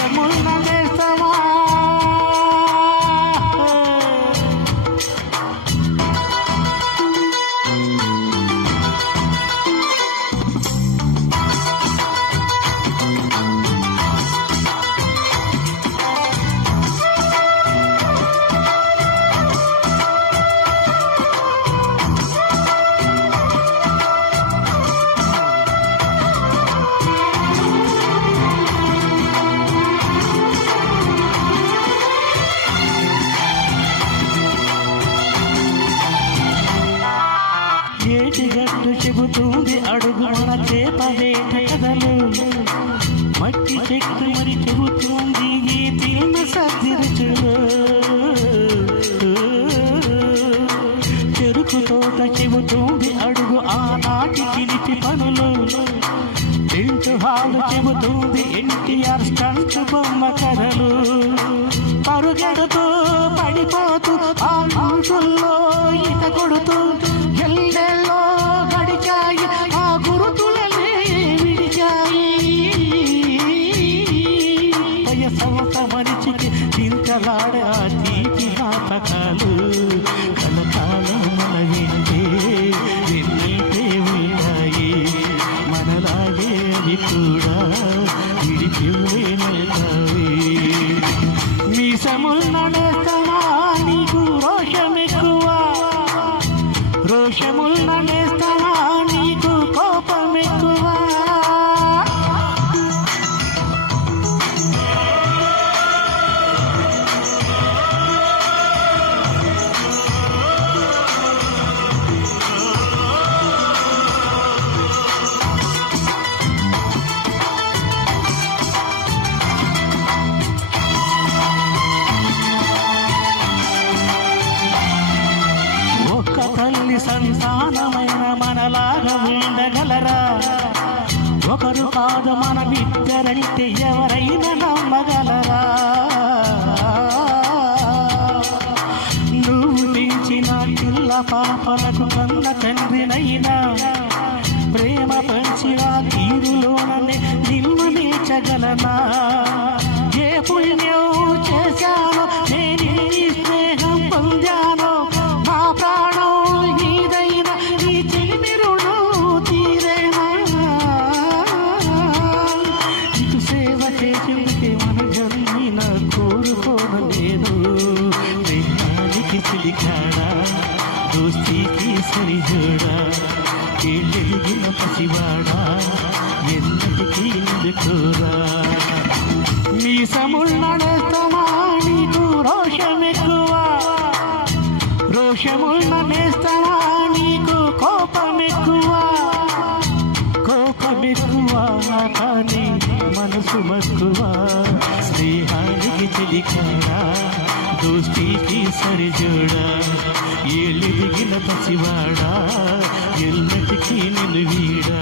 మీసమున్న నేస్తమా ఏటిగట్టు చెబుతుంది అడుగు మన చేప వేట కథలు మట్టి చెట్టు మరి చెబుతుంది ఈ తిన్న సర్దిరుచులు చెరుకు తోట చెబుతుంది అడుగు ఆనాటి చిలిపి పనులు టెంట్ హాలు చెబుతుంది ఎన్టీఆర్ స్టంట్ బొమ్మ కథలు పరుగెడుతూ పడిపోతూ ఆ రోజుల్లో ఈత కొడుతూ ఎల్లెల్లో గడిచాయి ఆ గురుతులనే విడిచాయి వయసంత మనిషికి చింతలాడే ఆ తీపి నాటకాలు కలకాలం మన వింటే ఎన్నైతే ఉన్నాయి మనలాగే అవి కూడా విడిచివేనవి మీసమున్న నేస్తమా నీకు రోషమెక్కువ రోషమున్న నేస్తమా నీకు కోపమెక్కువ తల్లి సంతానమైన మనలాగా ఉండగలరా ఒకరు కాదు మనమిద్దరంటే ఎవరైనా నమ్మగలరా నువ్వు పెంచిన పిల్ల పాపలకు కన్న తండ్రినైనా ప్రేమ పంచిన తీరులోననే నిన్ను నిల్చగలనా ఏ పుణ్యం చేశానో నేను నీ స్నేహం పొందానో నా ప్రాణం నీదైనా నీ చిలిమి రుణం తీరేనా నీకు సేవ చేసిందే మన జన్మిన కోరుకోనలేదు ప్రేమానికి చిలికాడా దోస్తీకి సరిజోడా కేళ్ళెలిగిన పసివాడా ఎన్నటికీ ఎందుకోరా మీసమున్న నేస్తమా నీకు రోషమెక్కువ రోషమున్న నేస్తమా నీకు కోపమెక్కువ కోపమెక్కువ కానీ మనసు మక్కువ స్నేహానికి చిలికాడా దోస్తీకి సరిజోడా ఏళ్ళెదిగిన పసివాడా ఎన్నటికీ నిన్ను వీడా